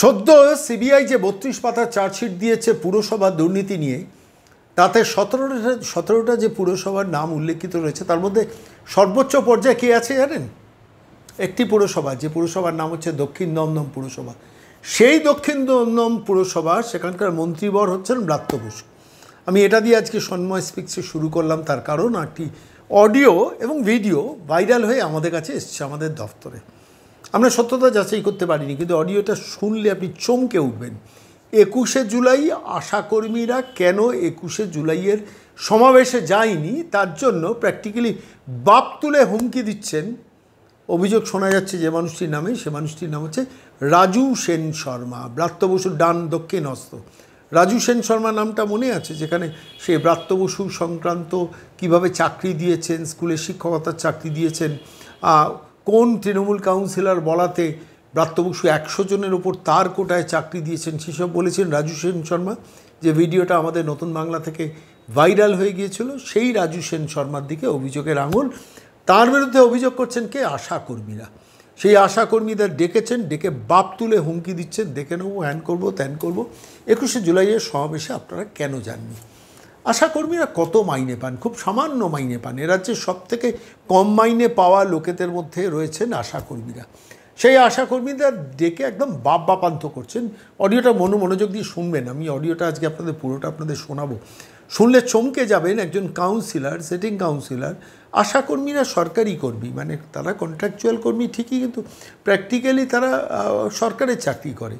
সদ্য সিবিআই যে 32 পাতার চার্জশিট দিয়েছে পুরসভা দুর্নীতি নিয়ে, তাতে 17টা যে পুরসভার নাম উল্লেখিত রয়েছে তার মধ্যে সর্বোচ্চ পর্যায়ে কে আছে জানেন? একটি পুরসভা, যে পুরসভার নাম হচ্ছে দক্ষিণ দমদম পুরসভা। সেই দক্ষিণ দমদম পুরসভা সেখানকার মন্ত্রীবর হচ্ছেন ব্রাত্য বসু। আমি এটা দিয়ে আজকে সন্ময় স্পিক্সে শুরু করলাম, তার কারণ একটি অডিও এবং ভিডিও ভাইরাল হয়ে আমাদের কাছে এসছে আমাদের দফতরে। আমরা সত্যতা যাচাই করতে পারিনি, কিন্তু অডিওটা শুনলে আপনি চমকে উঠবেন। 21শে জুলাই আশাকর্মীরা কেন 21শে জুলাইয়ের সমাবেশে যায়নি তার জন্য প্র্যাকটিক্যালি বাপ তুলে হুমকি দিচ্ছেন। অভিযোগ শোনা যাচ্ছে যে মানুষটির নামে, সে মানুষটির নাম হচ্ছে রাজু সেন শর্মা, ব্রাত্য বসুর ডান দক্ষিণ হস্ত। রাজু সেন শর্মা নামটা মনে আছে, যেখানে সে ব্রাত্য বসু সংক্রান্ত কিভাবে চাকরি দিয়েছেন, স্কুলে শিক্ষকতার চাকরি দিয়েছেন, কোন তৃণমূল কাউন্সিলর বলাতে ব্রাত্য বসু 100 জনের ওপর তার কোটায় চাকরি দিয়েছেন, সেসব বলেছেন রাজু সেন শর্মা। যে ভিডিওটা আমাদের নতুন বাংলা থেকে ভাইরাল হয়ে গিয়েছিল, সেই রাজু সেন শর্মার দিকে অভিযোগের আঙুল। তার বিরুদ্ধে অভিযোগ করছেন কে? আশাকর্মীরা। সেই আশাকর্মীদের ডেকেছেন, ডেকে বাপ তুলে হুমকি দিচ্ছেন, দেখে নেবো, হ্যান করবো, ত্যান করবো। 21শে জুলাইয়ের সমাবেশে আপনারা কেন যাননি? আশাকর্মীরা কত মাইনে পান? খুব সামান্য মাইনে পান। এ রাজ্যের সবথেকে কম মাইনে পাওয়া লোকেদের মধ্যে রয়েছেন আশাকর্মীরা। সেই আশাকর্মীদের ডেকে একদম বাপান্ত করছেন। অডিওটা মনোযোগ দিয়ে শুনবেন। আমি অডিওটা আজকে পুরোটা আপনাদের শোনাবো। শুনলে চমকে যাবেন। একজন কাউন্সিলর, সিটিং কাউন্সিলর, আশাকর্মীরা সরকারি কর্মী, মানে তারা কন্ট্রাকচুয়াল কর্মী ঠিকই, কিন্তু প্র্যাকটিক্যালি তারা সরকারের চাকরি করে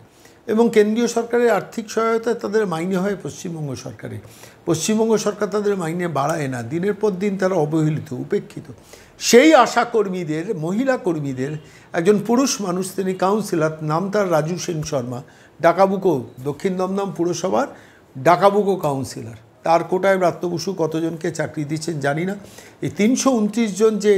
এবং কেন্দ্রীয় সরকারের আর্থিক সহায়তায় তাদের মাইনে হয় পশ্চিমবঙ্গ সরকারের। পশ্চিমবঙ্গ সরকার তাদের মাইনে বাড়ায় না, দিনের পর দিন তারা অবহেলিত, উপেক্ষিত। সেই আশাকর্মীদের, মহিলা কর্মীদের একজন পুরুষ মানুষ, তিনি কাউন্সিলর, নাম তার রাজু সেন শর্মা, ডাকাবুকো, দক্ষিণ দমদম পুরসভার ডাকাবুকো কাউন্সিলর। তার কোটায় ব্রাত্য বসু কতজনকে চাকরি দিচ্ছেন জানি না। এই 329 জন যে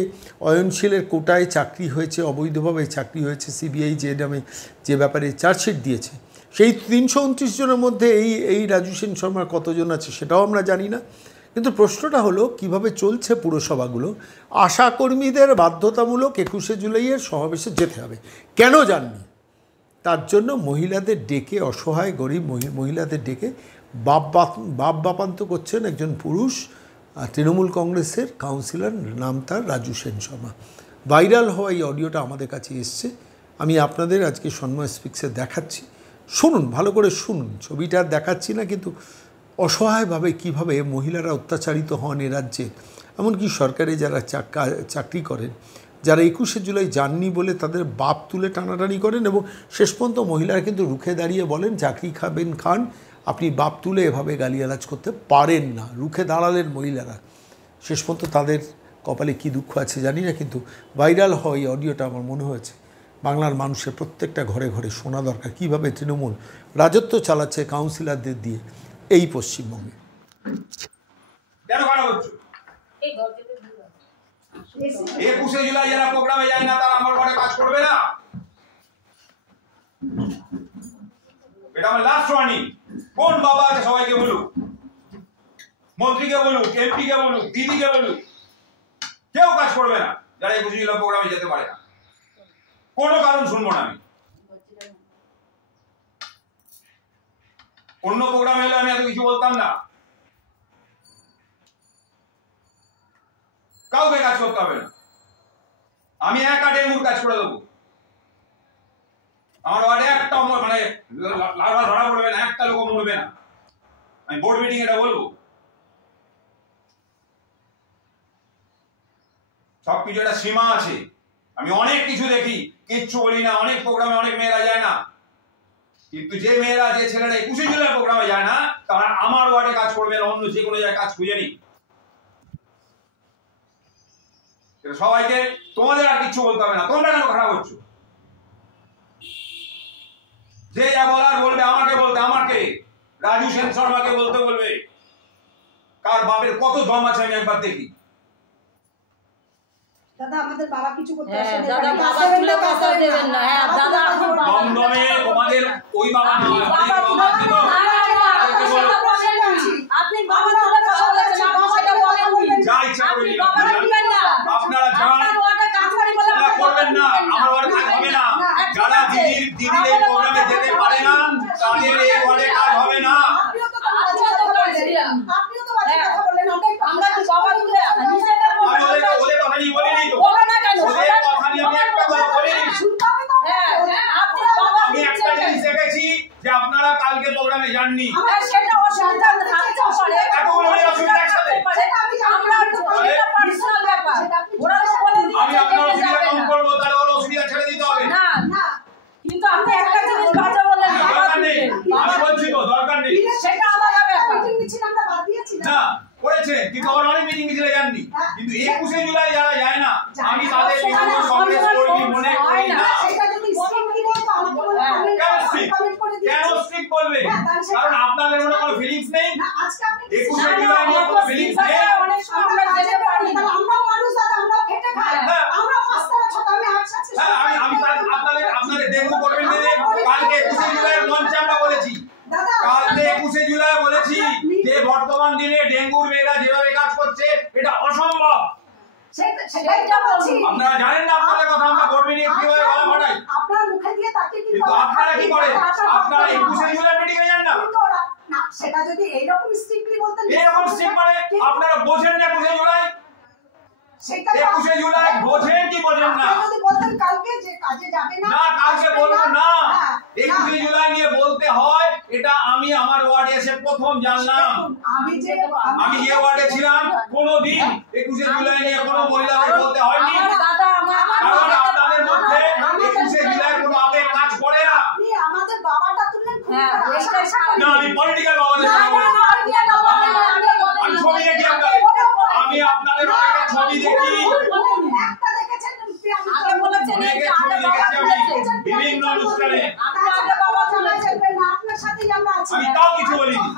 অয়নশীলের কোটায় চাকরি হয়েছে, অবৈধভাবে চাকরি হয়েছে, সিবিআই যে নামে যে ব্যাপারে চার্জশিট দিয়েছে, সেই 329 জনের মধ্যে এই রাজু সেন শর্মার কতজন আছে সেটাও আমরা জানি না। কিন্তু প্রশ্নটা হলো, কিভাবে চলছে পুরসভাগুলো? আশাকর্মীদের বাধ্যতামূলক 21শে জুলাইয়ের সমাবেশে যেতে হবে, কেন যাননি? তার জন্য মহিলাদের ডেকে, অসহায় গরিব মহিলাদের ডেকে বাপান্ত করছেন একজন পুরুষ তৃণমূল কংগ্রেসের কাউন্সিলর, নাম তার রাজু সেন শর্মা। ভাইরাল হওয়া এই অডিওটা আমাদের কাছে এসছে। আমি আপনাদের আজকে সন্ময় স্পিক্সে দেখাচ্ছি, শুনুন, ভালো করে শুনুন। ছবিটা দেখাচ্ছি না, কিন্তু অসহায়ভাবে কিভাবে মহিলারা অত্যাচারিত হন এ রাজ্যে। এমনকি সরকারে যারা চাকরি করেন, যারা 21শে জুলাই যাননি বলে তাদের বাপ তুলে টানাটানি করেন, এবং শেষ পর্যন্ত মহিলারা কিন্তু রুখে দাঁড়িয়ে বলেন, চাকরি খাবেন খান, আপনি বাপ তুলে এভাবে গালিগালাজ করতে পারেন না। রুখে দাঁড়ালেন মহিলারা। শেষ পর্যন্ত তাদের কপালে কী দুঃখ আছে জানি না, কিন্তু ভাইরাল হওয়া এই অডিওটা আমার মনে হয়েছে বাংলার মানুষের প্রত্যেকটা ঘরে ঘরে শোনা দরকার, কীভাবে তৃণমূল রাজত্ব চালাচ্ছে কাউন্সিলরদের দিয়ে এই পশ্চিমবঙ্গে। কেন খারাপ হচ্ছে? 21শে জুলাই যারা প্রোগ্রামে যায় না তারা আমার ঘরে কাজ করবে না, এটা আমার লাস্ট ওয়ার্নিং। কোন বাবা আছে সবাইকে বলুক, মন্ত্রীকে বলুক, এমপিকে বলুক, দিদিকে বলুক, কেউ কাজ করবে না যারা 21শে জুলাই প্রোগ্রামে যেতে পারে না। কোনো কারণ শুনবো না আমি। অন্য প্রোগ্রামে হলে আমি এত কিছু বলতাম না। কাউকে কাজ করতে হবে না, আমি একা ডেঙ্গুর কাজ করে দেবো। আমার ওয়ার্ডে একটা মানে লার্ভা ধরা পড়বে না, একটা লোক মরবে না। আমি বোর্ড মিটিং এটা বলবো। সবকিছু একটা সীমা আছে। আমি অনেক কিছু দেখি, কিচ্ছু বলি না। অনেক প্রোগ্রামে অনেক মেয়েরা যায় না, কিন্তু যে মেয়েরা, যে ছেলেরা 21শে জুলাই প্রোগ্রামে যায় না, তারা আমার ওয়ার্ডে কাজ করবে না, অন্য যে কোনো জায়গায় কাজ খুঁজে নি। সবাইকে তোমাদের আর কিছু বলতে হবে না। তোমরা কেন খারাপ হচ্ছ? যে যা বলার বলবে, আমাকে বলতে, আমাকে রাজু সেন শর্মাকে বলতে বলবে। কার বাপের কত দম আছে আমি একবার দেখি। দাদা আমাদের বাবা কিছু করতে আসে না, দাদা বাবা তুলে কথা দেবেন না। হ্যাঁ দাদা দমদমে তোমাদের ওই বাবা না, অনেক বাবা আছে তো। আপনি বাবা তুলে কথা বলেছেন, আপনি সেটা বলেননি। যা ইচ্ছা করে নিন, আপনারা যান, আপনার ওয়ার্ডে কাজ করি বলে করবেন না, আমার ওয়ার্ডে কাজ হবে না। যারা দিদির এই প্রোগ্রামে যেতে পারে তাদের এই ওয়ার্ডে কাজ হবে না। আপনিও তো বাজে কথা বললেন। আমরা কি বাবা তুলে নিজেদের আমি ওদের কথা নিয়ে বলিনি তো, বলো না কেন? ওদের কথা নিয়ে আমি একটা কথা বলিনি। শুনতে হবে তো। হ্যাঁ, আপনি বাবা আমি একটা জিনিস দেখেছি যে আপনারা কালকে প্রোগ্রামে যাননি। সেটা অসুবিধা থাকতে পারে, এতগুলো মেয়ে অসুবিধা একসাথে। আমরা সেটা পার্সোনাল ব্যাপার, ওরা তো বলে আমি দিয়েছে আপনার যে অসুবিধা যাবে কম না। করবো, তাহলে ওর অসুবিধা ছেড়ে দিতে হবে। না না, কিন্তু আপনি একটা জিনিস বাজে বললেন, বাবা দরকার নেই, তুলে আমি বলছি তো দরকার নেই। সেটা আলাদা ব্যাপার। মিটিং মিছিল আমরা বাদ দিয়েছি না। না করেছেন, কিন্তু আবার অনেক মিটিং মিছিলে যাননি। কিন্তু 21শে জুলাই যারা যায় না, আমি তাদের বিভিন্ন কংগ্রেস কর্মী মনে করি না। সেটা যদি স্ট্রিক্টলি বলতো আমাকে বলে কেন strict? কেন strict বলবে? কারণ আপনাদের মনে কোনো ফিলিংস নেই। না, আজকে আপনি 21শে জুলাই নিয়ে কোনো ফিলিংস নেই। অনেক সময় আমরা যেতে পারি না। আমরাও মানুষ দাদা, আমরাও খেটে খাই, হ্যাঁ। আমরাও পাঁচতলা ছটা আমি একসাথে হ্যাঁ, আমি আপনাদের ডেঙ্গু করবেন দিনে কালকে 21শে জুলাইয়ের মঞ্চে আমরা বলেছি। দাদা কালকে 21শে জুলাই বলেছি যে বর্তমান দিনে ডেঙ্গুর মেয়েরা যেভাবে কাজ করছে এটা অসম্ভব। সেটাই তো বলছি। আপনারা জানেন না আপনাদের কথা আমরা কর্মী নিয়ে কিভাবে গলা ফাটাই। আপনার মুখে দিয়ে তাকে কিন্তু আপনারা কি করেন? আপনারা 21শে জুলাই মিটিং এ যান না। না, সেটা যদি এইরকম স্ট্রিক্টলি বলতেন, এরকম স্ট্রিক্ট মানে আপনারা বোঝেন না 21শে জুলাই? সেটা 21শে জুলাই বোঝেন কি বোঝেন না? আপনি যদি বলতেন কালকে যে কাজে যাবে না, না কালকে বলবো না। হ্যাঁ, 21শে জুলাই নিয়ে বলতে হয়, এটা আমি আমার ওয়ার্ডে এসে প্রথম জানলাম। আমি যে আমি যে ওয়ার্ডে ছিলাম কোনোদিন 21শে জুলাই নিয়ে কোনো মহিলাকে বলতে হয়নি। আমার দাদা কারণ আপনাদের মধ্যে 21শে জুলাই কোনো আবেগ কাজ করে না। আপনি আমাদের বাবাটা তুললেন খুব হ্যাঁ, খারাপ। এটাই না আমি পলিটিক্যাল বাবাদের কথা বলছি। আমি ছবি দেখি আপনাদের, আমি আপনাদের অনেকের ছবি দেখি, একটা দেখেছেন আগে বলেছেন যে অনেকের আগে ছবি বাবা দেখেছি আমি তুলেছে। বিভিন্ন অনুষ্ঠানে। আপনি আগে বাবা তুলেছে। আপনার সাথেই আমরা আছি। আমি তাও কিছু বলিনি,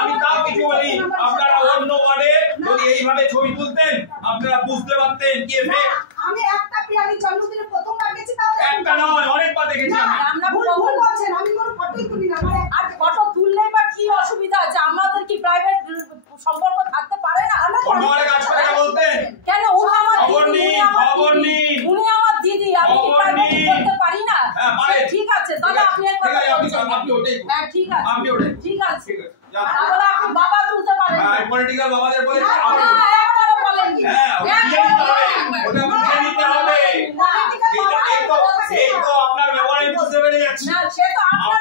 আমি তাও কিছু বলি। আপনারা অন্য ওয়ার্ডে যদি এইভাবে ছবি তুলতেন আপনারা বুঝতে পারতেন কি এফেক্ট। আমি একটা পিয়ারির জন্মদিনে প্রথমবার গেছি, তাও একটা নয় অনেকবার দেখেছি আমি। আমরা ভুল ভুল বলছেন, আমি কোনো ফটোই তুলি না। আমার আর ফটো তুললেই বা কি অসুবিধা আছে? আমাদের কি প্রাইভেট সম্পর্ক থাকতে পারে না? অন্য ওয়ার্ডে কাজ করে বলতেন কেন উনি আমার খবর দিদি, নিন, খবর নিন। উনি আমার দিদি, আমি কি খবর প্রাইভেট নিন। করতে পারি না? হ্যাঁ, পারেন। ঠিক আছে, তাহলে আপনি এক কথা ঠিক আছে, বলছেন। আপনি ওটাই করুন। হ্যাঁ, ঠিক আছে, আপনি ওটাই। ঠিক আছে। ঠিক আছে, যান। তাহলে আপনি বাবা তুলতে পারেন না। হ্যাঁ পলিটিক্যাল বাবাদের বলেছি না, আবার না, একবারও বলেননি। হ্যাঁ ওটা বুঝে নিতে হবে, ওটা বুঝে নিতে হবে। এই তো আপনার ব্যবহারে বুঝতে পেরে যাচ্ছি। না, সে তো আপনার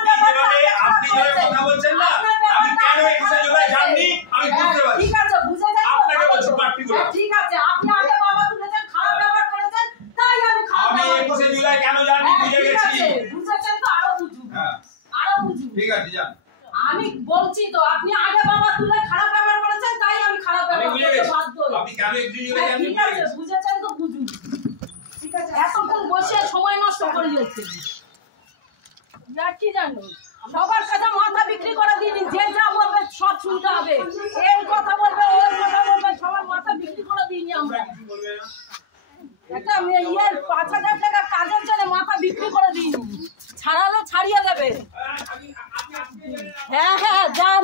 আপনি যেভাবে কথা বলছেন না, আমি কেন 21শে জুলাই জাননি আমি বুঝতে পারছি। ঠিক আছে, বুঝে যাই। আপনাকে বলছি particular। ঠিক আছে, আপনি আগে বাবা তুলেছেন, খারাপ ব্যবহার করেছেন, তাই আমি খারাপ আমি ব্যবহার 21শে করেছি। জুলাই কেন জাননি হ্যাঁ, বুঝে ঠিক গেছি। আছে, বুঝেছেন তো আরো বুঝুন, হ্যাঁ আরো বুঝুন। ঠিক আছে যান। আমি বলছি তো আপনি আগে বাবা তুলে খারাপ ব্যবহার করেছেন, তাই আমি খারাপ আমি ব্যবহার বুঝে করতে গেছি বাধ্য হই। আপনি কেন 21শে জুলাই হ্যাঁ, জাননি ঠিক বুঝে আছে, গেছি। বুঝেছেন তো বুঝুন। ঠিক আছে, এতক্ষণ বসে সময় নষ্ট করে যাচ্ছে। যার কি জানো, সবার কাছে মাথা বিক্রি করে দিইনি, যে যা বলবে সব শুনতে হবে। এই কথা বলবে, ওই কথা বলবে, সবার মাথা বিক্রি করে দিইনি আমরা। কিছু বলবে না? একটা ইয়ের 5,000 টাকা কাজের জন্য মাথা বিক্রি করে দিইনি। ছাড়ালে ছাড়িয়ে দেবে। আপনি হ্যাঁ হ্যাঁ যান।